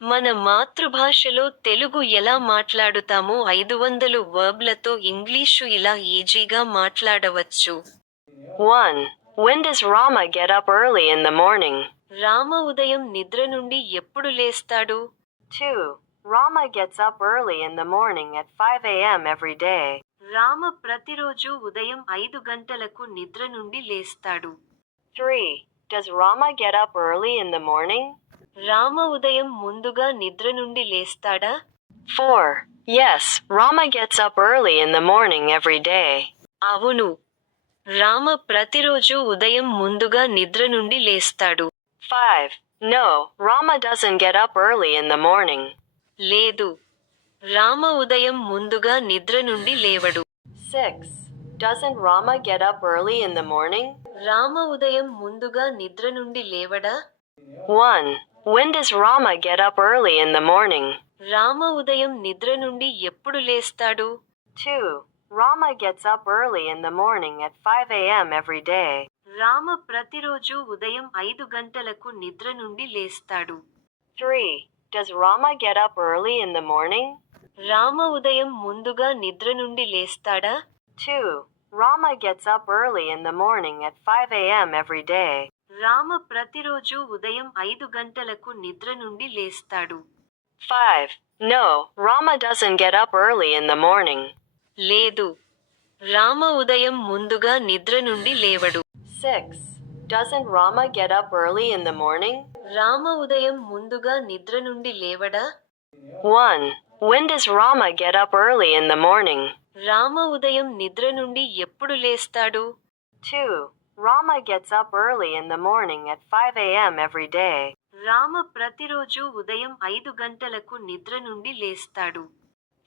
మన మాతృభాషలో తెలుగు ఎలా మాట్లాడుతామో 500 వర్బ్లతో ఇంగ్లీషు ఇలా ఈజీగా మాట్లాడవచ్చు. 1. When does Rama get up early in the morning? Rama ఉదయం నిద్ర నుండి ఎప్పుడు లేస్తాడు? 2. Rama gets up early in the morning at 5 a.m. every day. Rama ప్రతిరోజు ఉదయం 5 గంటలకు నిద్ర నుండి లేస్తాడు. 3. Does Rama get up early in the morning? Rama ఉదయం ముందుగా నిద్ర నుండి లేస్తాడా? 4. Yes, Rama gets up early in the morning every day. అవును. రామ ప్రతిరోజు ఉదయం ముందుగా నిద్ర నుండి లేస్తాడు. 5. No, Rama doesn't get up early in the morning. లేదు. రామ ఉదయం ముందుగా నిద్ర నుండి లేవడు. 6. Doesn't Rama get up early in the morning? Rama ఉదయం ముందుగా నిద్ర నుండి లేవడా? 1. When does Rama get up early in the morning? Rama ఉదయం నిద్ర నుండి ఎప్పుడు లేస్తాడు? 2. Rama gets up early in the morning at 5 a.m. every day. Rama ప్రతిరోజు ఉదయం 5 గంటలకు నిద్ర నుండి లేస్తాడు. 3. Does Rama get up early in the morning? Rama ఉదయం ముందుగా నిద్ర నుండి లేస్తాడా? 2. Rama gets up early in the morning at 5 a.m. every day. Rama ప్రతిరోజు ఉదయం 5 గంటలకు నిద్ర నుండి లేస్తాడు. 5. No, Rama doesn't get up early in the morning. లేదు. రామ ఉదయం ముందుగా నిద్ర నుండి లేవడు. 6. Doesn't Rama get up early in the morning? Rama ఉదయం ముందుగా నిద్ర నుండి లేవడా? 1. When does Rama get up early in the morning? Rama ఉదయం నిద్ర నుండి ఎప్పుడు లేస్తాడు? 2. Rama gets up early in the morning at 5 a.m. every day. Rama ప్రతిరోజు ఉదయం 5 గంటలకు నిద్ర నుండి లేస్తాడు.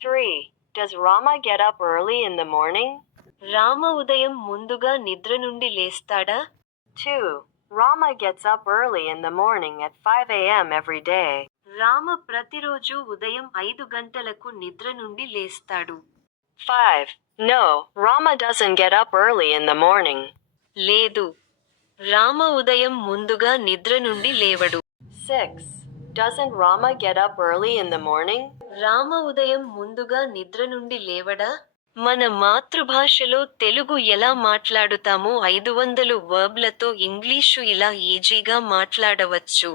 3. Does Rama get up early in the morning? Rama ఉదయం ముందుగా నిద్ర నుండి లేస్తాడా? 2. Rama gets up early in the morning at 5 a.m. every day. Rama ప్రతిరోజు ఉదయం 5 గంటలకు నిద్ర నుండి లేస్తాడు. 5. No, Rama doesn't get up early in the morning. లేదు. రామ ఉదయం ముందుగా నిద్ర నుండి లేవడు. 6. Doesn't Rama get up early in the morning? Rama ఉదయం ముందుగా నిద్ర నుండి లేవడా? మన మాతృభాషలో తెలుగు ఎలా మాట్లాడుతామో 500 వర్బ్లతో ఇంగ్లీషు ఇలా ఈజీగా మాట్లాడవచ్చు.